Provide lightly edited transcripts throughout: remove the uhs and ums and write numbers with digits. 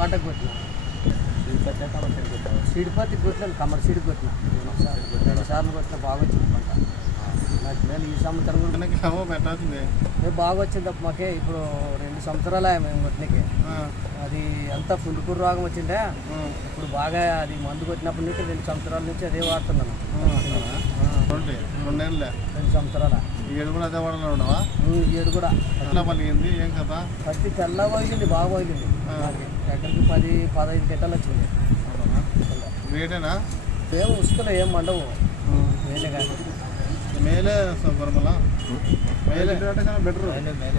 పంటకు కొట్టిన సిడిపత్తి కొట్టినాను, కమ్మరి సిడి కొట్టిన 2 సార్లు కొట్టిన. బాగా వచ్చింది పంట. నాకు ఈ సంవత్సరం కూడా బాగా వచ్చింది మాకే. ఇప్పుడు 2 సంవత్సరాలే మేము కొట్టినకి. అది అంతా పుండుకూరు రోగం వచ్చిందే. ఇప్పుడు బాగా అది మందు కొట్టినప్పటి నుంచి 2 సంవత్సరాల నుంచి అదే వాడుతున్నాను. 2 సంవత్సరాల. ఈ ఏడు కూడా అదే వాడలో ఉన్నావా? ఈ ఏడు కూడా ఎట్లా పలిగింది? ఏం కదా పత్తి తెల్ల పోయింది, బాగా పోయింది. ఎక్కడికి 10-15 గంటలు వచ్చింది. వేటేనా? ఏం ఉసుకలు ఏం మండవు. వేలే కానీ మేలే గురమల మేలే బెటర్.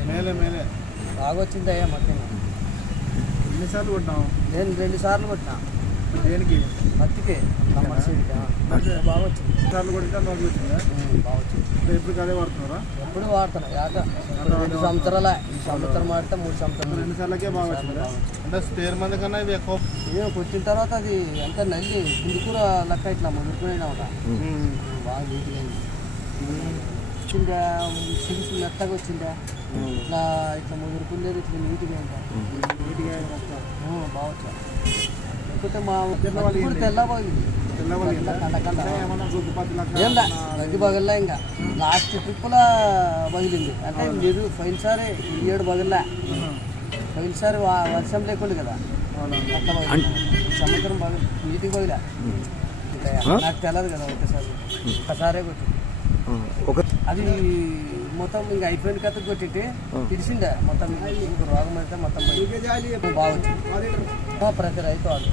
మేలే మేలే బాగా వచ్చింది అయ్యా మాకు. ఎన్నిసార్లు కొట్టినావు? నేను 2 సార్లు కొట్టినా. దేనికి? పత్తికి, కమ్మరి సీడ్కి. బాగా వచ్చింది. సార్లు కొట్టినా బాగా వచ్చిందా? బాగా వచ్చింది. ఎప్పుడు అదే వాడుతున్నారా? ఎప్పుడు వాడుతున్నా. 2 సంవత్సరాలే. ఈ సంవత్సరం వాడితే 3 సంవత్సరాలు. 2 సార్లకే బాగా వచ్చిందా? అంటే స్పేర్ మంది కన్నా ఇవి ఎక్కువ. ఏమో కొట్టిన తర్వాత అది ఎంత నల్లి పుండుకూర లెక్క ఇట్లా ముదురుకునే ఉంటా. బాగా నీట్గా వచ్చిందా, సిగిసి మెత్తగా వచ్చిందా, ఇట్లా ఇట్లా ముదురుకుండేది, ఇట్లా నీట్గా ఉంటా. నీట్గా బాగా వచ్చా. లేకపోతే మా తెల్లబోయింది. ఏందా గడ్డి బగల్లా. ఇంకా లాస్ట్ ట్రిప్లో బగిలింది. అంటే మీరు పోయినసారి ఈ 7 బగల్లా. పోయినసారి వర్షం లేకుండా కదా, అట్లా బగిలి. సంవత్సరం బాగా నీటికి బగిలా. నాకు తెలియదు కదా, ఒకసారే కొట్టింది. అది మొత్తం ఇంకా అయిపోయిన కథ కొట్టి పిలిచిండే మొత్తం. రోగం అయితే మొత్తం బాగా వచ్చింది. ప్రతి రైతు వాడు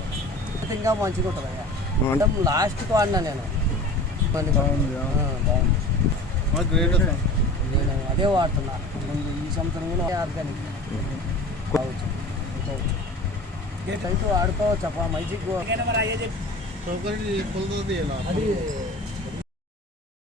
ఇంకా మంచిగా ఉంటుంది అయ్యా. మొత్తం లాస్ట్కి వాడినా నేను. బాగుంది. నేను అదే వాడుతున్నా. ఈ సంవత్సరం కూడా ఆర్గానిక్ కావచ్చు. రైతు వాడుకోవచ్చు. మంచిగా అది